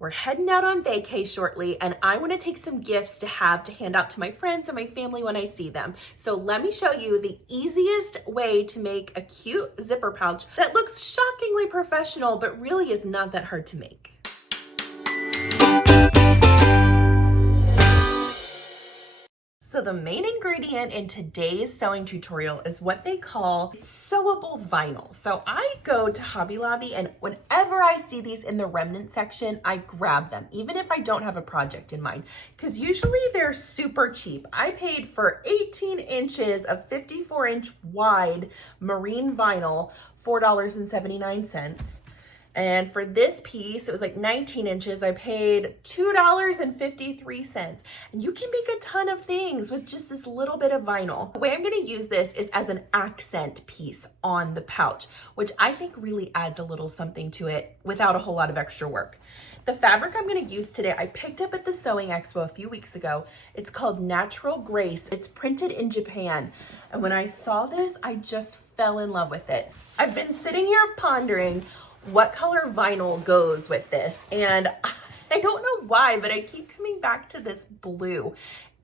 We're heading out on vacay shortly, and I want to take some gifts to hand out to my friends and my family when I see them. So let me show you the easiest way to make a cute zipper pouch that looks shockingly professional, but really is not that hard to make. So the main ingredient in today's sewing tutorial is what they call sewable vinyl. So I go to Hobby Lobby, and whenever I see these in the remnant section, I grab them, even if I don't have a project in mind, because usually they're super cheap. I paid for 18 inches of 54-inch wide marine vinyl, $4.79. And for this piece, it was like 19 inches. I paid $2.53. And you can make a ton of things with just this little bit of vinyl. The way I'm gonna use this is as an accent piece on the pouch, which I think really adds a little something to it without a whole lot of extra work. The fabric I'm gonna use today, I picked up at the Sewing Expo a few weeks ago. It's called Natural Grace. It's printed in Japan. And when I saw this, I just fell in love with it. I've been sitting here pondering what color vinyl goes with this, and I don't know why, but I keep coming back to this blue.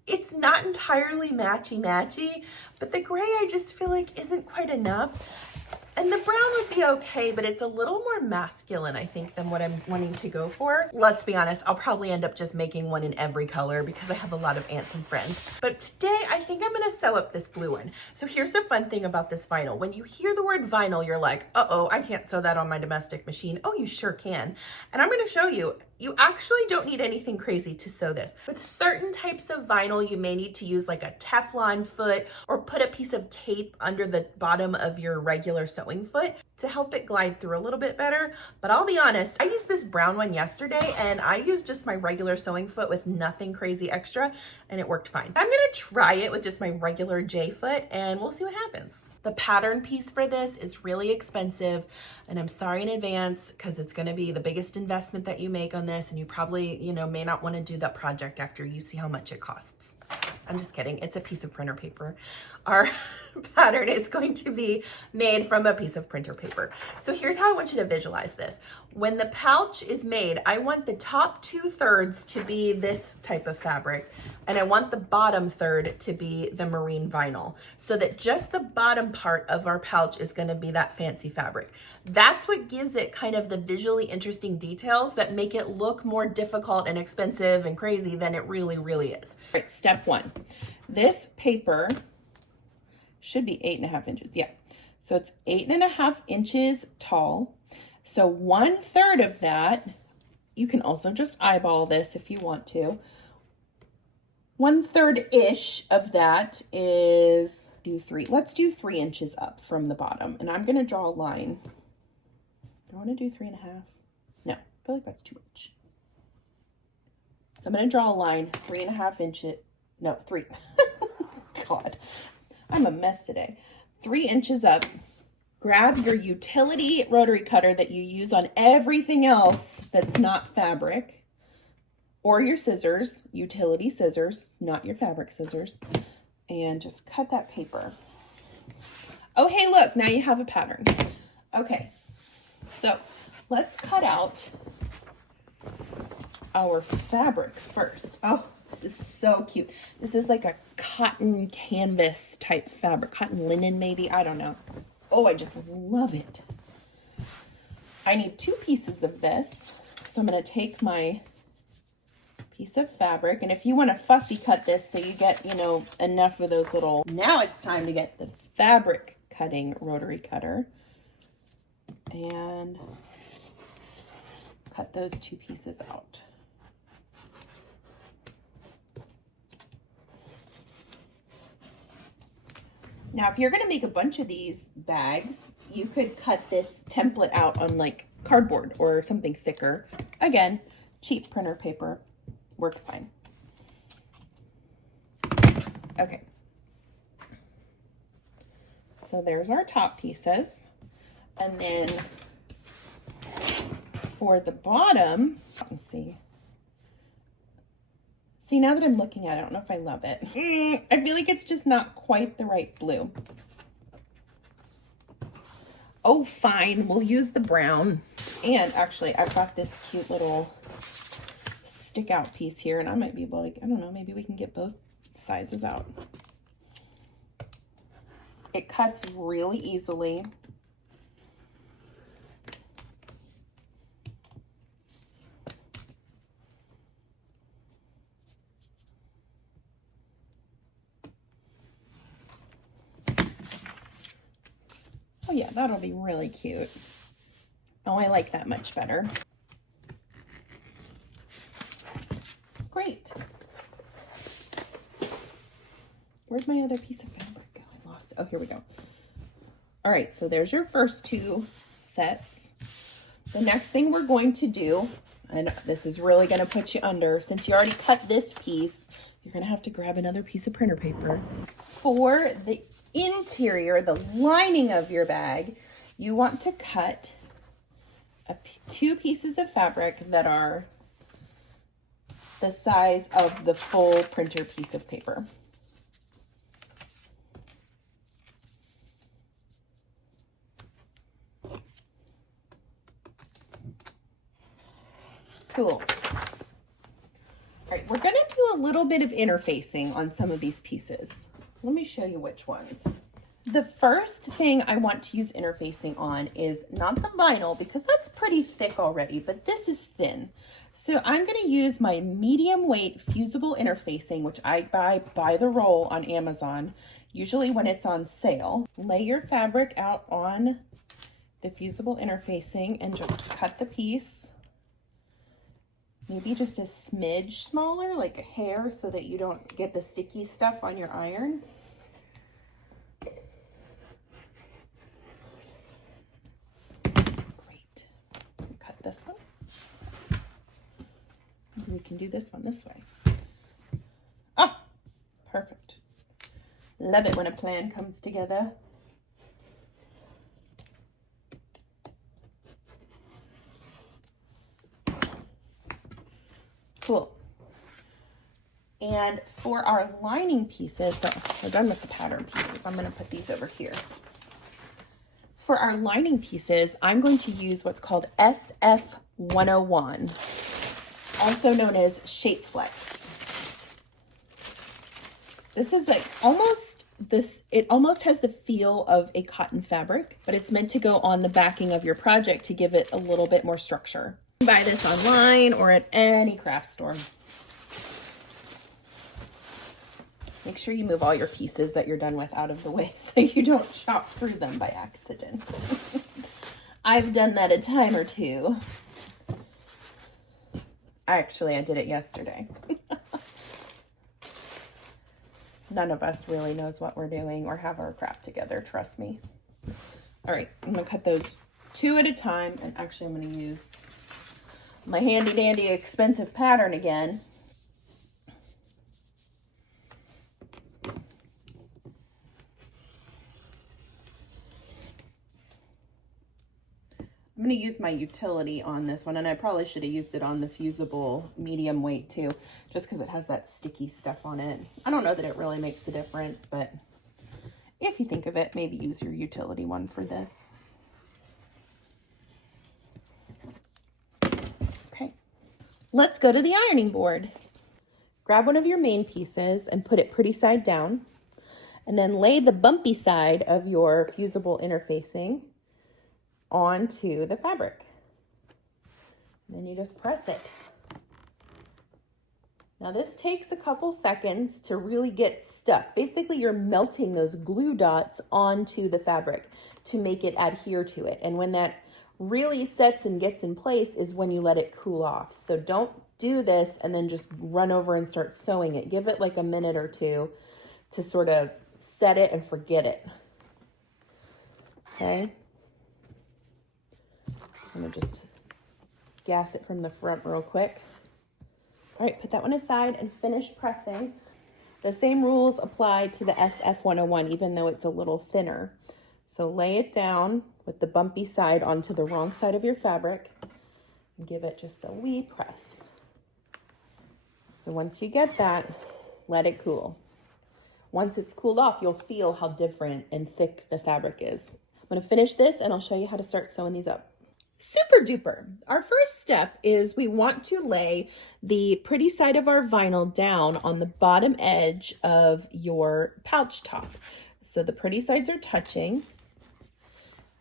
It's not entirely matchy, but the gray I just feel like isn't quite enough. And the brown would be okay, but it's a little more masculine, I think, than what I'm wanting to go for. Let's be honest, I'll probably end up just making one in every color because I have a lot of aunts and friends. But today, I think I'm gonna sew up this blue one. So here's the fun thing about this vinyl. When you hear the word vinyl, you're like, uh-oh, I can't sew that on my domestic machine. Oh, you sure can. And I'm gonna show you, you actually don't need anything crazy to sew this. With certain types of vinyl, you may need to use like a Teflon foot or put a piece of tape under the bottom of your regular sewing foot to help it glide through a little bit better. But I'll be honest, I used this brown one yesterday and I used just my regular sewing foot with nothing crazy extra and it worked fine. I'm gonna try it with just my regular J foot and we'll see what happens. The pattern piece for this is really expensive, and I'm sorry in advance because it's going to be the biggest investment that you make on this, and you probably, may not want to do that project after you see how much it costs. I'm just kidding. It's a piece of printer paper. Our pattern is going to be made from a piece of printer paper. So here's how I want you to visualize this. When the pouch is made, I want the top 2/3 to be this type of fabric, and I want the bottom third to be the marine vinyl, so that just the bottom part of our pouch is going to be that fancy fabric. That's what gives it kind of the visually interesting details that make it look more difficult and expensive and crazy than it really, really is. All right, step one. This paper should be 8.5 inches. Yeah. So it's 8.5 inches tall. So 1/3 of that, you can also just eyeball this if you want to. 1/3-ish of that is let's do 3 inches up from the bottom. And I'm going to draw a line. Do I want to do 3.5? No, I feel like that's too much. So I'm going to draw a line, 3.5 inches. No, 3. God, I'm a mess today. 3 inches up. Grab your utility rotary cutter that you use on everything else that's not fabric, or your scissors, utility scissors, not your fabric scissors, and just cut that paper. Oh, hey, look, now you have a pattern. Okay, so let's cut out our fabric first. Oh, this is so cute. This is like a cotton canvas type fabric, cotton linen maybe, I don't know. Oh, I just love it. I need 2 pieces of this. So I'm going to take my piece of fabric, and if you want to fussy cut this so you get, enough of those little... Now it's time to get the fabric cutting rotary cutter and cut those 2 pieces out. Now, if you're going to make a bunch of these bags, you could cut this template out on like cardboard or something thicker. Again, cheap printer paper works fine. Okay. So there's our top pieces. And then for the bottom, let's see. See, now that I'm looking at it, I don't know if I love it. I feel like it's just not quite the right blue. Oh, fine. We'll use the brown. And actually, I've got this cute little stick out piece here, and I might be able to, I don't know, maybe we can get both sizes out. It cuts really easily. Oh yeah, that'll be really cute. Oh, I like that much better. Great. Where's my other piece of fabric? Oh, I lost it. Oh, here we go. All right, so there's your first two sets. The next thing we're going to do, and this is really going to put you under, since you already cut this piece, you're going to have to grab another piece of printer paper. For the interior, the lining of your bag, you want to cut two pieces of fabric that are the size of the full printer piece of paper. Cool. All right, we're gonna do a little bit of interfacing on some of these pieces. Let me show you which ones. The first thing I want to use interfacing on is not the vinyl, because that's pretty thick already, but this is thin. So I'm gonna use my medium weight fusible interfacing, which I buy by the roll on Amazon, usually when it's on sale. Lay your fabric out on the fusible interfacing and just cut the piece. Maybe just a smidge smaller, like a hair, so that you don't get the sticky stuff on your iron. Great. Cut this one. We can do this one this way. Ah, perfect. Love it when a plan comes together. Cool. And for our lining pieces, so we're done with the pattern pieces. I'm going to put these over here. For our lining pieces, I'm going to use what's called SF101, also known as Shape Flex. This is like it almost has the feel of a cotton fabric, but it's meant to go on the backing of your project to give it a little bit more structure. You can buy this online or at any craft store. Make sure you move all your pieces that you're done with out of the way so you don't chop through them by accident. I've done that a time or two. Actually, I did it yesterday. None of us really knows what we're doing or have our crap together, trust me. All right, I'm gonna cut those two at a time, and actually I'm gonna use my handy dandy expensive pattern again. I'm going to use my utility on this one, and I probably should have used it on the fusible medium weight too, just because it has that sticky stuff on it. I don't know that it really makes a difference, but if you think of it, maybe use your utility one for this. Okay, let's go to the ironing board. Grab one of your main pieces and put it pretty side down, and then lay the bumpy side of your fusible interfacing onto the fabric. And then you just press it. Now this takes a couple seconds to really get stuck. Basically, you're melting those glue dots onto the fabric to make it adhere to it. And when that really sets and gets in place is when you let it cool off. So don't do this and then just run over and start sewing it. Give it like a minute or two to sort of set it and forget it. Okay. I'm gonna just gas it from the front real quick. All right, put that one aside and finish pressing. The same rules apply to the SF101, even though it's a little thinner. So lay it down with the bumpy side onto the wrong side of your fabric and give it just a wee press. So once you get that, let it cool. Once it's cooled off, you'll feel how different and thick the fabric is. I'm gonna finish this and I'll show you how to start sewing these up. Super duper. Our first step is we want to lay the pretty side of our vinyl down on the bottom edge of your pouch top. So the pretty sides are touching,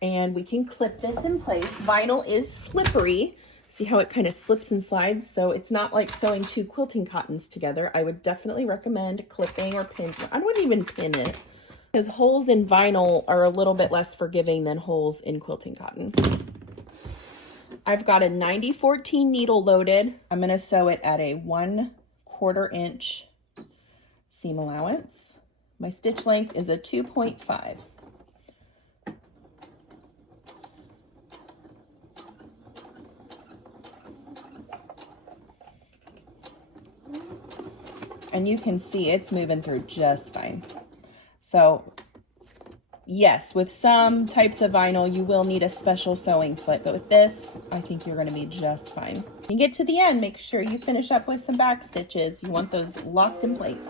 and we can clip this in place. Vinyl is slippery. See how it kind of slips and slides? So it's not like sewing two quilting cottons together. I would definitely recommend clipping or pin. I wouldn't even pin it, because holes in vinyl are a little bit less forgiving than holes in quilting cotton. I've got a 90-14 needle loaded. I'm going to sew it at a 1/4 inch seam allowance. My stitch length is a 2.5. And you can see it's moving through just fine. So yes, with some types of vinyl, you will need a special sewing foot, but with this, I think you're going to be just fine. When you get to the end, make sure you finish up with some back stitches. You want those locked in place.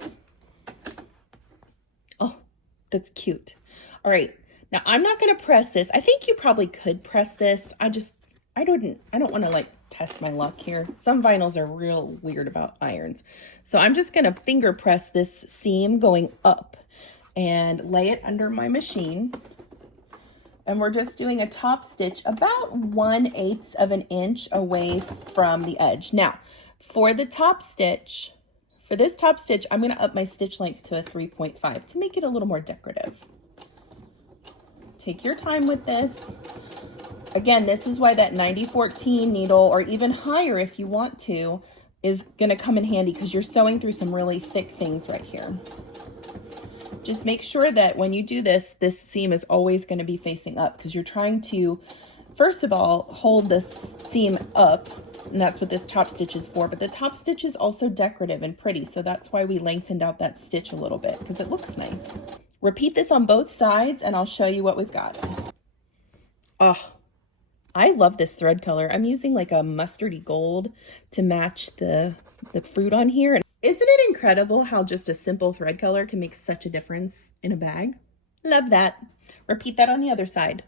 Oh, that's cute. All right, now I'm not going to press this. I think you probably could press this. I don't want to like test my luck here. Some vinyls are real weird about irons. So I'm just going to finger press this seam going up and lay it under my machine. And we're just doing a top stitch about 1/8 of an inch away from the edge. Now, for this top stitch, I'm going to up my stitch length to a 3.5 to make it a little more decorative. Take your time with this. Again, this is why that 90-14 needle, or even higher if you want to, is going to come in handy, because you're sewing through some really thick things right here. Just make sure that when you do this, this seam is always going to be facing up, because you're trying to, first of all, hold this seam up, and that's what this top stitch is for. But the top stitch is also decorative and pretty, so that's why we lengthened out that stitch a little bit, because it looks nice. Repeat this on both sides, and I'll show you what we've got. Oh, I love this thread color. I'm using like a mustardy gold to match the fruit on here. And isn't it incredible how just a simple thread color can make such a difference in a bag? Love that. Repeat that on the other side.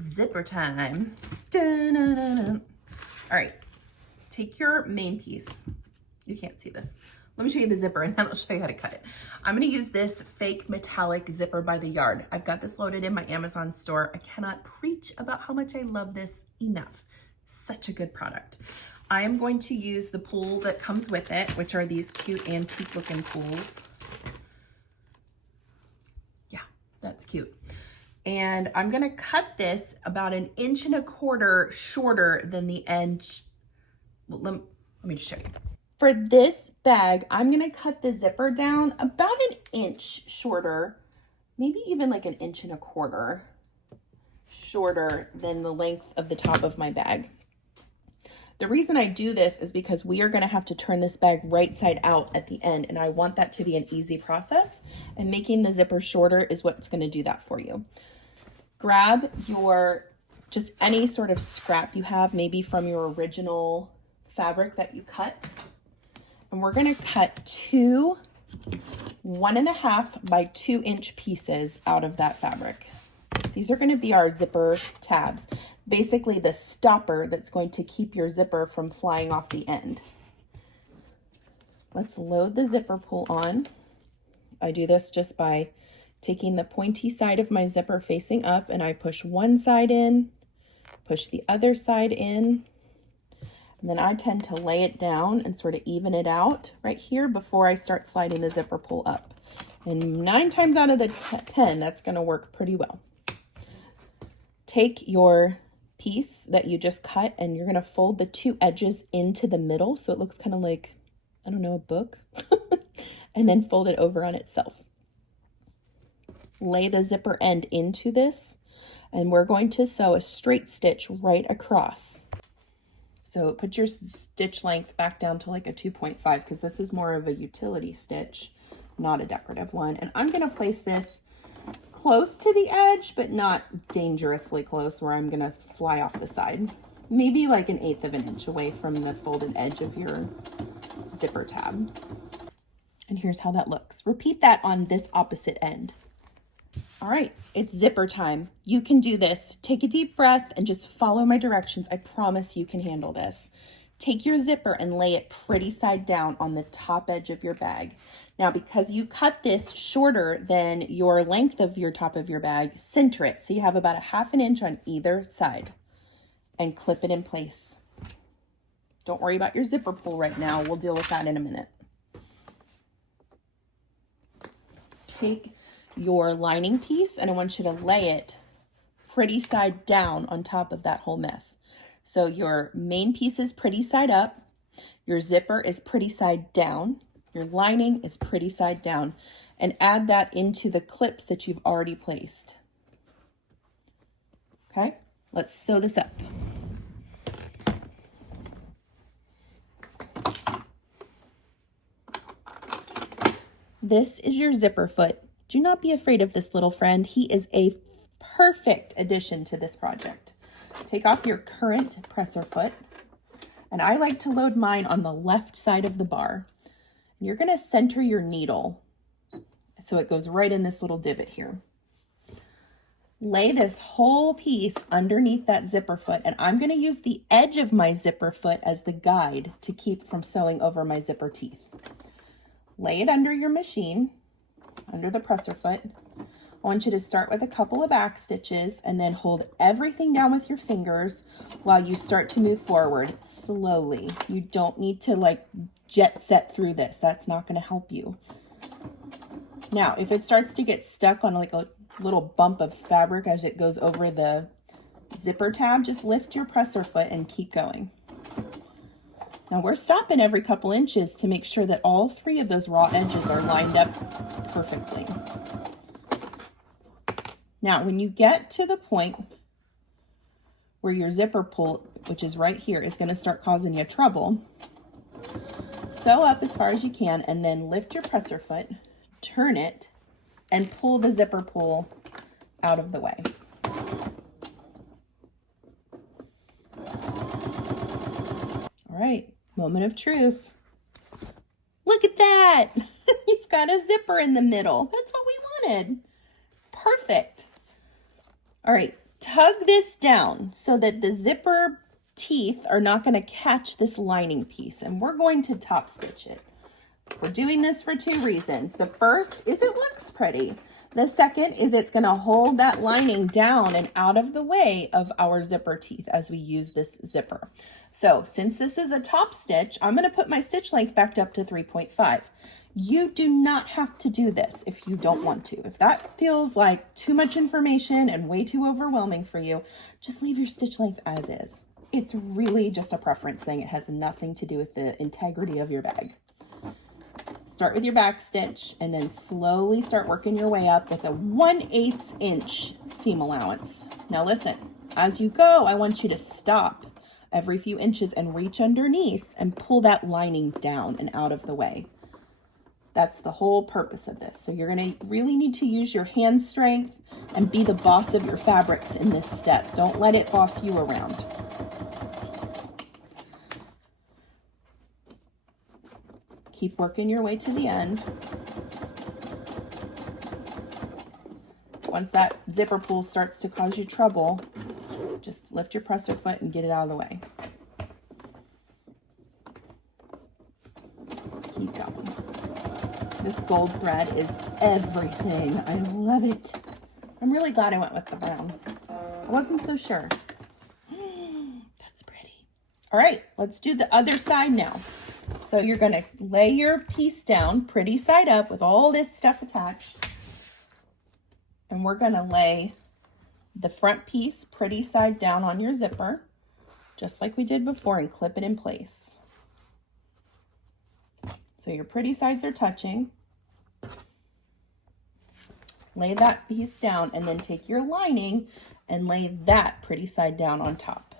Zipper time. Da-na-na-na. All right, take your main piece. You can't see this. Let me show you the zipper, and then I'll show you how to cut it. I'm gonna use this fake metallic zipper by the yard. I've got this loaded in my Amazon store. I cannot preach about how much I love this enough. Such a good product. I am going to use the pull that comes with it, which are these cute antique looking pulls. Yeah, that's cute. And I'm gonna cut this about 1.25 inches shorter than the edge. Well, let me just show you. For this bag, I'm gonna cut the zipper down about 1 inch shorter, maybe even like 1.25 inches shorter than the length of the top of my bag. The reason I do this is because we are gonna have to turn this bag right side out at the end, and I want that to be an easy process, and making the zipper shorter is what's gonna do that for you. Grab your, just any sort of scrap you have, maybe from your original fabric that you cut. And we're gonna cut 2 1.5 by 2 inch pieces out of that fabric. These are gonna be our zipper tabs. Basically the stopper that's going to keep your zipper from flying off the end. Let's load the zipper pull on. I do this just by taking the pointy side of my zipper facing up, and I push one side in, push the other side in, and then I tend to lay it down and sort of even it out right here before I start sliding the zipper pull up. And 9 times out of the 10, that's gonna work pretty well. Take your piece that you just cut, and you're gonna fold the 2 edges into the middle so it looks kind of like, I don't know, a book. And then fold it over on itself. Lay the zipper end into this, and we're going to sew a straight stitch right across. So put your stitch length back down to like a 2.5, because this is more of a utility stitch, not a decorative one. And I'm gonna place this close to the edge, but not dangerously close where I'm gonna fly off the side. Maybe like 1/8 of an inch away from the folded edge of your zipper tab. And here's how that looks. Repeat that on this opposite end. All right, it's zipper time. You can do this. Take a deep breath and just follow my directions. I promise you can handle this. Take your zipper and lay it pretty side down on the top edge of your bag. Now, because you cut this shorter than your length of your top of your bag, center it. So you have about a 1/2 inch on either side and clip it in place. Don't worry about your zipper pull right now. We'll deal with that in a minute. Take your lining piece and I want you to lay it pretty side down on top of that whole mess. So your main piece is pretty side up, your zipper is pretty side down, your lining is pretty side down, and add that into the clips that you've already placed. Okay, let's sew this up. This is your zipper foot. Do not be afraid of this little friend. He is a perfect addition to this project. Take off your current presser foot, and I like to load mine on the left side of the bar. You're gonna center your needle so it goes right in this little divot here. Lay this whole piece underneath that zipper foot, and I'm gonna use the edge of my zipper foot as the guide to keep from sewing over my zipper teeth. Lay it under your machine, under the presser foot. I want you to start with a couple of back stitches and then hold everything down with your fingers while you start to move forward slowly. You don't need to like jet set through this. That's not going to help you. Now, if it starts to get stuck on like a little bump of fabric as it goes over the zipper tab, just lift your presser foot and keep going. Now we're stopping every couple inches to make sure that all 3 of those raw edges are lined up perfectly. Now, when you get to the point where your zipper pull, which is right here, is going to start causing you trouble, sew up as far as you can and then lift your presser foot, turn it, and pull the zipper pull out of the way. All right, moment of truth. Look at that. You've got a zipper in the middle. That's what we wanted. Perfect. All right, tug this down so that the zipper teeth are not going to catch this lining piece, and we're going to top stitch it. We're doing this for 2 reasons. The first is it looks pretty. The second is it's going to hold that lining down and out of the way of our zipper teeth as we use this zipper. So since this is a top stitch, I'm going to put my stitch length back up to 3.5. You do not have to do this if you don't want to. If that feels like too much information and way too overwhelming for you, just leave your stitch length as is. It's really just a preference thing. It has nothing to do with the integrity of your bag. Start with your back stitch and then slowly start working your way up with a 1/8 inch seam allowance. Now listen, as you go, I want you to stop every few inches and reach underneath and pull that lining down and out of the way. That's the whole purpose of this. So you're going to really need to use your hand strength and be the boss of your fabrics in this step. Don't let it boss you around. Keep working your way to the end. Once that zipper pull starts to cause you trouble, just lift your presser foot and get it out of the way. Keep going. This gold thread is everything. I love it. I'm really glad I went with the brown. I wasn't so sure. That's pretty. All right, let's do the other side now. So you're going to lay your piece down pretty side up with all this stuff attached. And we're going to lay the front piece pretty side down on your zipper, just like we did before, and clip it in place. So your pretty sides are touching. Lay that piece down and then take your lining and lay that pretty side down on top.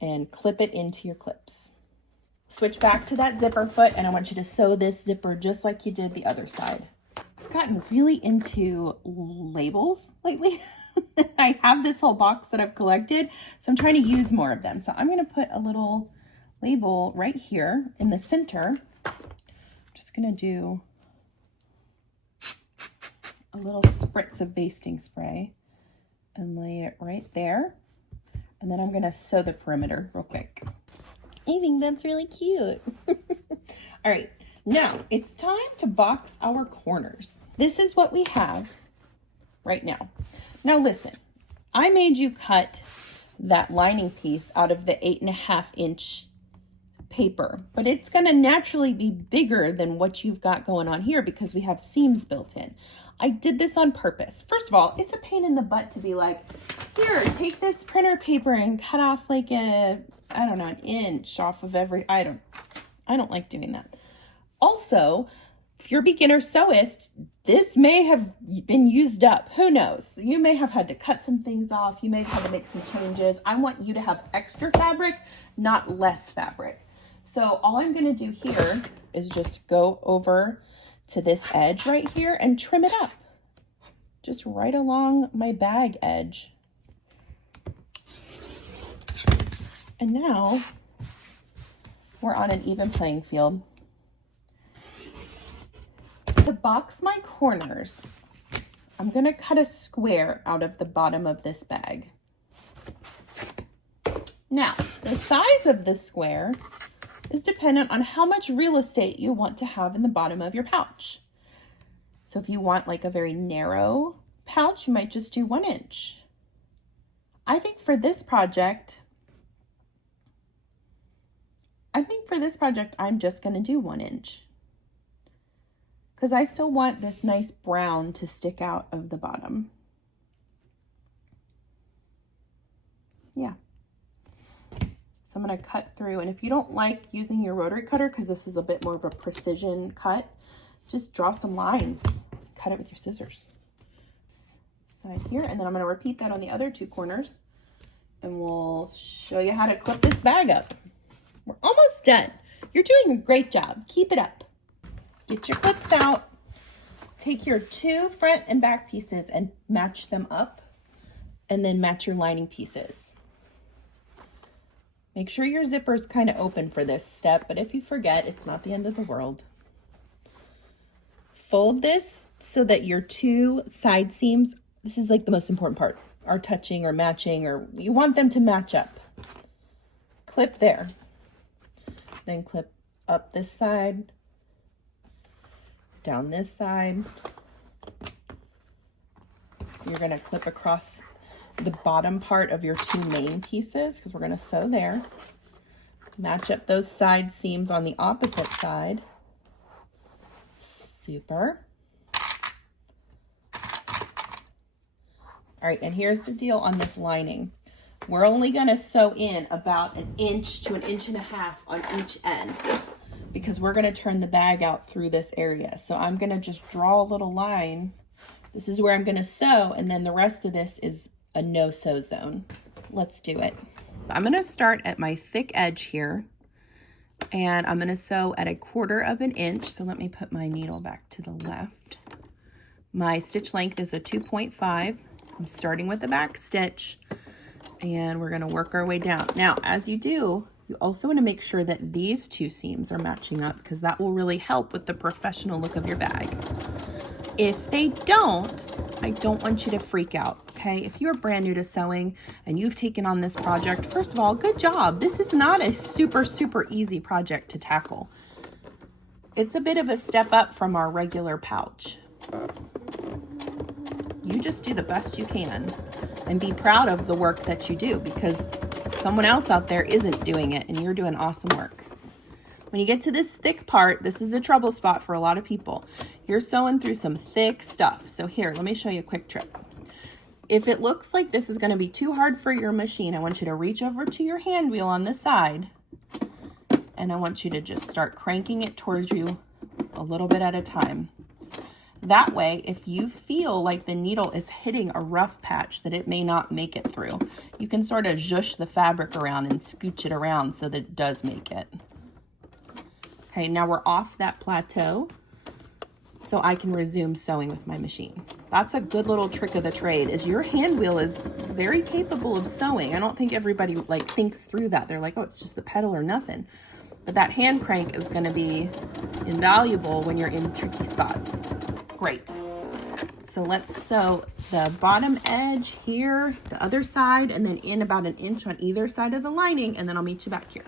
And clip it into your clips. Switch back to that zipper foot and I want you to sew this zipper just like you did the other side. I've gotten really into labels lately. I have this whole box that I've collected, so I'm trying to use more of them. So I'm going to put a little label right here in the center. I'm just going to do a little spritz of basting spray and lay it right there. And then I'm gonna sew the perimeter real quick. I think that's really cute. All right, now it's time to box our corners. This is what we have right now. Now listen, I made you cut that lining piece out of the 8.5 inch paper, but it's gonna naturally be bigger than what you've got going on here because we have seams built in. I did this on purpose. First of all, it's a pain in the butt to be like, here, take this printer paper and cut off like I don't know, an inch off of every, I don't like doing that. Also, if you're a beginner sewist, this may have been used up. Who knows? You may have had to cut some things off. You may have had to make some changes. I want you to have extra fabric, not less fabric. So all I'm gonna do here is just go over to this edge right here and trim it up. Just right along my bag edge. And now we're on an even playing field. To box my corners, I'm gonna cut a square out of the bottom of this bag. Now, the size of the square is dependent on how much real estate you want to have in the bottom of your pouch. So if you want like a very narrow pouch, you might just do 1 inch. I think for this project, I'm just gonna do 1 inch because I still want this nice brown to stick out of the bottom. Yeah. So I'm going to cut through, and if you don't like using your rotary cutter, because this is a bit more of a precision cut, just draw some lines, cut it with your scissors. Side here, and then I'm going to repeat that on the other 2 corners, and we'll show you how to clip this bag up. We're almost done. You're doing a great job. Keep it up. Get your clips out. Take your 2 front and back pieces and match them up, and then match your lining pieces. Make sure your zipper is kind of open for this step, but if you forget, it's not the end of the world. Fold this so that your 2 side seams, this is like the most important part, are touching or matching, or you want them to match up. Clip there. Then clip up this side, down this side. You're going to clip across the bottom part of your 2 main pieces because we're going to sew there. Match up those side seams on the opposite side. Super. All right, and here's the deal on this lining. We're only going to sew in about 1 inch to 1.5 inches on each end because we're going to turn the bag out through this area. So I'm going to just draw a little line. This is where I'm going to sew, and then the rest of this is a no-sew zone. Let's do it. I'm going to start at my thick edge here, and I'm going to sew at 1/4 inch. So let me put my needle back to the left. My stitch length is a 2.5. I'm starting with the back stitch, and we're going to work our way down. Now, as you do, you also want to make sure that these 2 seams are matching up because that will really help with the professional look of your bag. If they don't, I don't want you to freak out, okay? If you're brand new to sewing and you've taken on this project, first of all, good job. This is not a super, super easy project to tackle. It's a bit of a step up from our regular pouch. You just do the best you can and be proud of the work that you do because someone else out there isn't doing it and you're doing awesome work. When you get to this thick part, this is a trouble spot for a lot of people. You're sewing through some thick stuff. So here, let me show you a quick trick. If it looks like this is going to be too hard for your machine, I want you to reach over to your hand wheel on the side, and I want you to just start cranking it towards you a little bit at a time. That way, if you feel like the needle is hitting a rough patch that it may not make it through, you can sort of zhoosh the fabric around and scooch it around so that it does make it. Okay, now we're off that plateau, so I can resume sewing with my machine. That's a good little trick of the trade, is your hand wheel is very capable of sewing. I don't think everybody like thinks through that. They're like, oh, it's just the pedal or nothing. But that hand crank is gonna be invaluable when you're in tricky spots. Great. So let's sew the bottom edge here, the other side, and then in about an inch on either side of the lining, and then I'll meet you back here.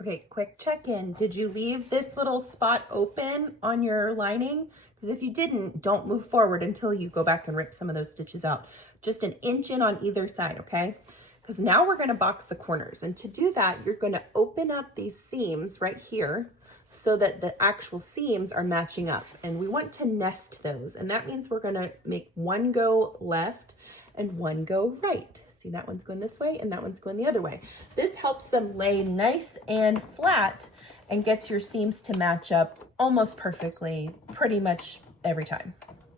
Okay, quick check-in. Did you leave this little spot open on your lining? Because if you didn't, don't move forward until you go back and rip some of those stitches out. Just an inch in on either side, okay? Because now we're gonna box the corners. And to do that, you're gonna open up these seams right here so that the actual seams are matching up. And we want to nest those. And that means we're gonna make one go left and one go right. See, that one's going this way and that one's going the other way. This helps them lay nice and flat and gets your seams to match up almost perfectly, pretty much every time.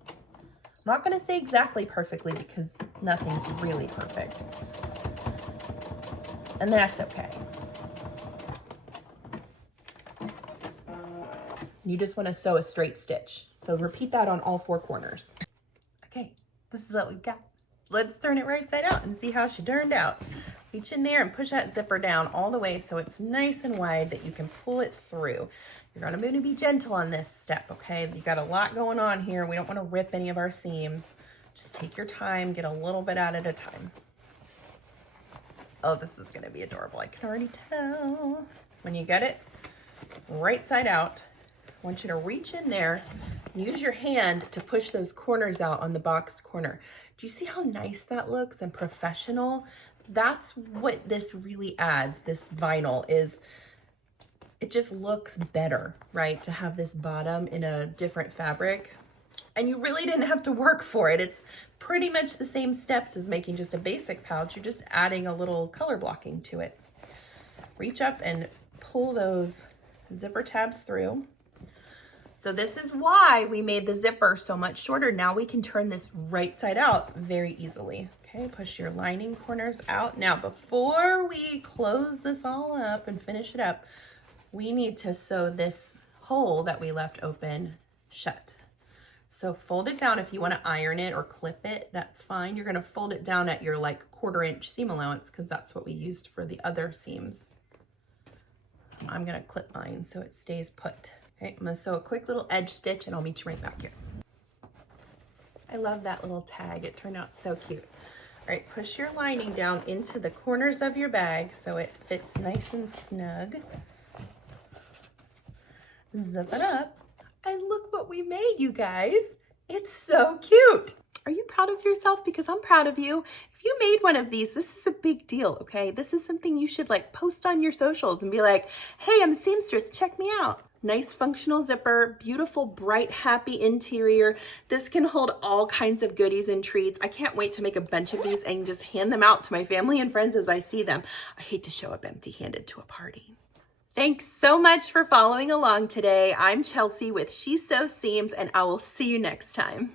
I'm not gonna say exactly perfectly because nothing's really perfect. And that's okay. You just wanna sew a straight stitch. So repeat that on all 4 corners. Okay, this is what we've got. Let's turn it right side out and see how she turned out. Reach in there and push that zipper down all the way so it's nice and wide that you can pull it through. You're gonna be gentle on this step, okay? You got a lot going on here. We don't wanna rip any of our seams. Just take your time, get a little bit out at a time. Oh, this is gonna be adorable. I can already tell. When you get it right side out, I want you to reach in there and use your hand to push those corners out on the boxed corner. Do you see how nice that looks and professional? That's what this really adds, this vinyl is, it just looks better, right? To have this bottom in a different fabric. And you really didn't have to work for it. It's pretty much the same steps as making just a basic pouch. You're just adding a little color blocking to it. Reach up and pull those zipper tabs through. So this is why we made the zipper so much shorter. Now we can turn this right side out very easily. Okay, push your lining corners out. Now, before we close this all up and finish it up, we need to sew this hole that we left open shut. So fold it down. If you want to iron it or clip it, that's fine. You're going to fold it down at your like 1/4 inch seam allowance because that's what we used for the other seams. I'm going to clip mine so it stays put. Okay, I'm gonna sew a quick little edge stitch and I'll meet you right back here. I love that little tag. It turned out so cute. All right, push your lining down into the corners of your bag so it fits nice and snug. Zip it up. And look what we made, you guys. It's so cute. Are you proud of yourself? Because I'm proud of you. If you made one of these, this is a big deal, okay? This is something you should like post on your socials and be like, hey, I'm a seamstress, check me out. Nice functional zipper, beautiful, bright, happy interior. This can hold all kinds of goodies and treats. I can't wait to make a bunch of these and just hand them out to my family and friends as I see them. I hate to show up empty-handed to a party. Thanks so much for following along today. I'm Chelsea with She Sews Seams, and I will see you next time.